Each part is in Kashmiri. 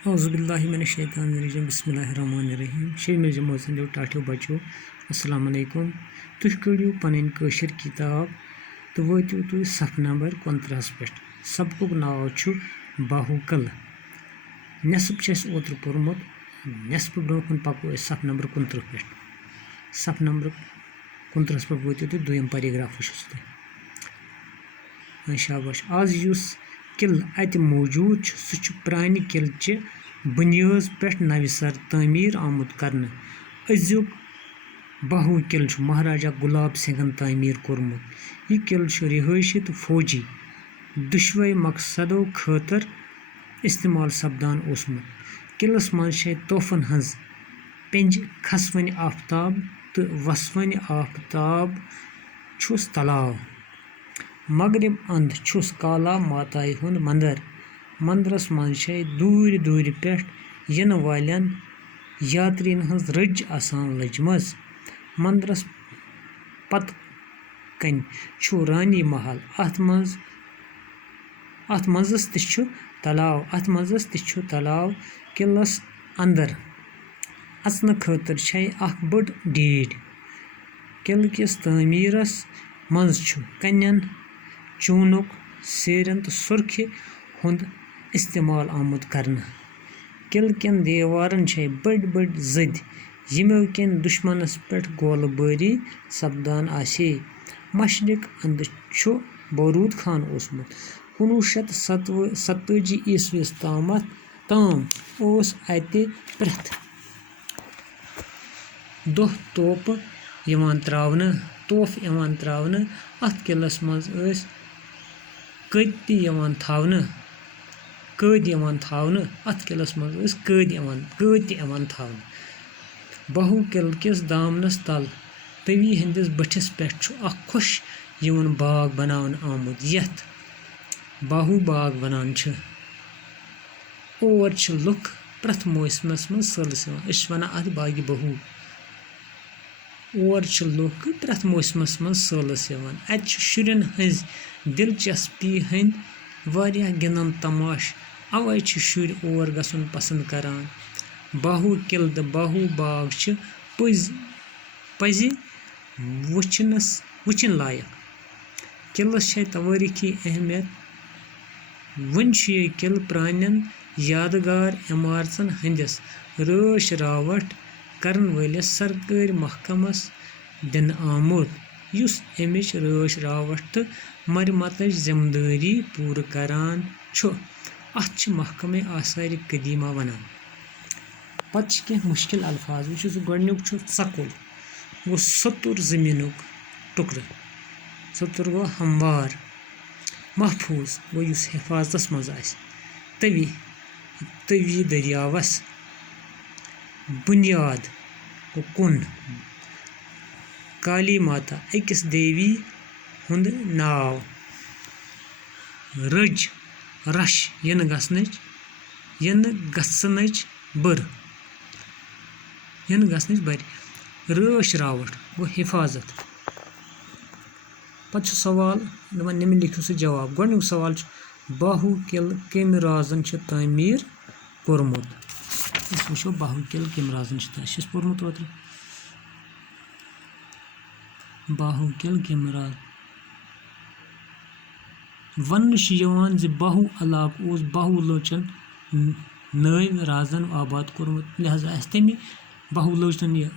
औज़ुबिल्लाहिमिनश्शैतानिर्रजीम बिस्मिल्लाहिर्रहमानिर्रहीम शेर मिर्जा मोहसिन टाठियो बच्चो अस्सलाम वालेकुम तुह कड़ियो पन कशर किताब तो वोतियो तुह सफ नंबर 29 पे सबकुक नाव छु बाहु कल नेसफ ओत्र पोर्मुत नेसफ ब्रोखन पको सफ नंबर 29 पे सफ नंबर 29 पे वोतियो तुह दुयम पैराग्राफ शाबाश आज युस किल अत मौजूद सह प्रान किल चे बुनियाद पे नव सर तमीर आमुत करने अजुक बाहु किल महाराजा गुलाब सिंहन तमीर कोर्मुत यह किल रिहायशी तो फौजी दुश्वई मकसदों खतर इस्तेमाल सपदान ओसमुत किलस मज तोहफन हज पेंज खसवन आफ्ताब तो वसवन आफ्ताब छुस तलाव मगरब अंद छुस काला माताई हुंद मंदिर मंदिरस मज दूर दूर पे यन वालन यात्रीन हज रज आसान लजमज मंदिरस पत कन छु रानी महल अत मजस छु तलाव किलस अंदर अचन खतर अख बड़ डीड किल किस तमीरस मज छु कन्यन चूनुक सेरन तो सुर्खि हुंद इस्तेमाल आमुत करना किल कन दीवारन बड़ बड़ जद यमो कन दुश्मनस पे गोलबारी सपदान आसे मशरक अंद छु बारूद खान ओसमुत 1927 ईस्वीस ताम ओस अति प्रेथ दोह तोप यवान त्रावने अत किलस मज कद थावने अत किलस मज कद थावने बाहु किल किस दामनस तल तवी हंदिस बठिस पे खुश यवन बाग बनावन आमुत यथ बाहु बाग वनान और लुक प्रथ मौसमस मज सलस वन अत बागी बाहु और लुक प्रथ मौसमस मज सलस अत शुरन हज दिलचस्पी हंद वारिया गिनन तमाश अवै शुर और गसन पसंद करान बाहु किल तो बाहु बाग पज वुचन लायक किलस तवारीखी अहमियत वन यह किल प्रानन यादगार इमारतन हंदिस रश रावट करन वलिस सरकारी महकमस दिन आमुत युस अमिच रश रावट तो मरम्मतच जिम्मेदारी पूर करान अत महकमे आसार कदीमा वनान पत कह मुश्किल अल्फाज वो गोडनुक सकुल गो सतुर जमीनुक टुकर सतुर गो हमवार महफूज गो युस हिफाजतस मज तवी दरियावस बुनियाद गो कुन काली माता अकिस देवी हुंद नाव रज रश यन गसनच बर रश रावट गो हिफाजत पत सवाल निम्न लिखियो से जवाब गोडनुक सवाल बाहु किल कम राजन तमीर कोर्मुत वो बाहु किल कम राजन पोर्मुत ओत्र बाहु किल कम राज वन बाहु इलाक बाहु लोचन नव राजन आबाद कोर्मुत लिहाजा तमें बाहु लोचन यह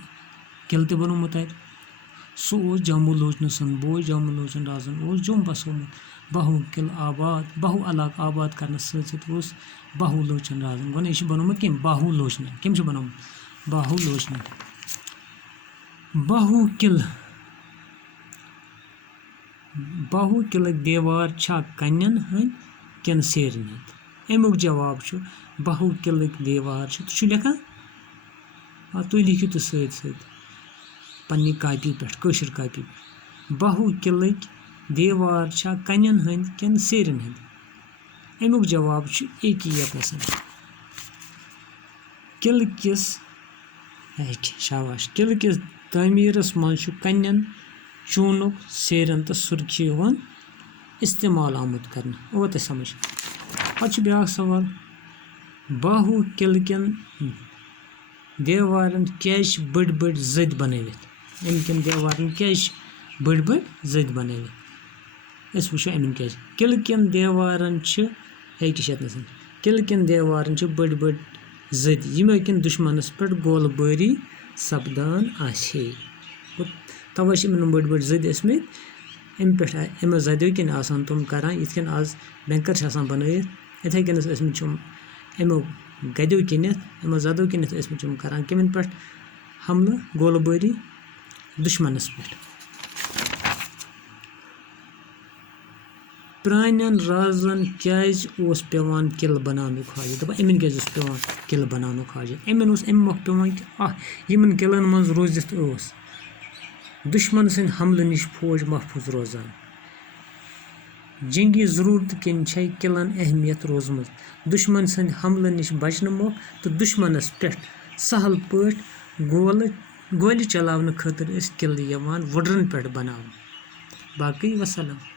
किल तो बनोमुत सो जम्मू लोचन सन बोय जम्मू लोचन राजन जम बसोमुत बाहु किल आबाद बाहु इलाक आबाद करने बाहु लोचन राजन वन यह बनोमुत कम बाहु लोचन कम बनोमुत बाहु लोचन बाहु किल दीवार छा कन्यन हंद किन सेरन हंद अमुक जवाब बाहु किल दीवार तो लिखान तुम लिखियो तो सत पन्नी कापी पे कशर कापी पे बाहु किल दीवार छा कन्यन हंद किन सेरन हंद अमुक जवाब एक ही किल किस शाबाश किल किस तमीरस मज कन्यन चूनुक सेरन तो सुर्खी इस्तेमाल आमुत करना वो तो समझ पत ब्या सवाल باہو قلعہٕ کٮ۪ن دیوارن کیٛازِ چھِ بٔڑۍ بٔڑۍ زٔدۍ بنٲوِتھ؟ اَمہِ کٮ۪ن دیوارن کیٛازِ چھِ بٔڑۍ بٔڑۍ زٔدۍ بنٲوِتھ؟ أسۍ وٕچھو اَمِن کیٛازِ. قلعہٕ کٮ۪ن دیوارن چھِ قلعہٕ کٮ۪ن دیوارن چھِ بٔڑۍ بٔڑۍ زٔدۍ یِمو کِنۍ دُشمنس پٮ۪ٹھ گولہٕ بٲری سپدان آسہِ ہے. تَوے چھِ یِمن بٔڑۍ بٔڑۍ زٔدۍ ٲسمٕتۍ. اَمہِ پٮ۪ٹھ اَمو زدیو کِنۍ آسان تِم کران یِتھ کٔنۍ آز بینکر چھِ آسان بنٲیِتھ یِتھے کٔنۍ ٲسمٕتۍ چھِ اَمو گدیو کِنٮ۪تھ اَمو زدو کِنٮ۪تھ ٲسمٕتۍ چھِ کران کٔمن پٮ۪ٹھ حملہٕ گولہٕ بٲری دُشمنس پٮ۪ٹھ. پرانٮ۪ن رازن کیٛازِ اوس پیوان قلعہٕ بناونُک حاجت؟ دَپان یِمن کیٛازِ اوس پیوان قلعہٕ بناونُک حاجت؟ یِمن اوس اَمہِ مۄکھ پیوان کہِ یِمن قلعن منٛز روٗزِتھ اوس دُشمن سٕنٛدِ حملہٕ نِش فوج محفوٗظ روزان. جنگی ضروٗرتہٕ کِنۍ چھےٚ قلعن اہمیت روٗزمٕژ دُشمن سٕنٛدِ حملہٕ نِش بچنہٕ مۄکھ تہٕ دُشمنس پٮ۪ٹھ سہل پٲٹھۍ گولہِ چلاونہٕ خٲطرٕ ٲسۍ قلعہٕ یِوان وُڈرن پٮ۪ٹھ بناونہٕ. باقٕے وسلام.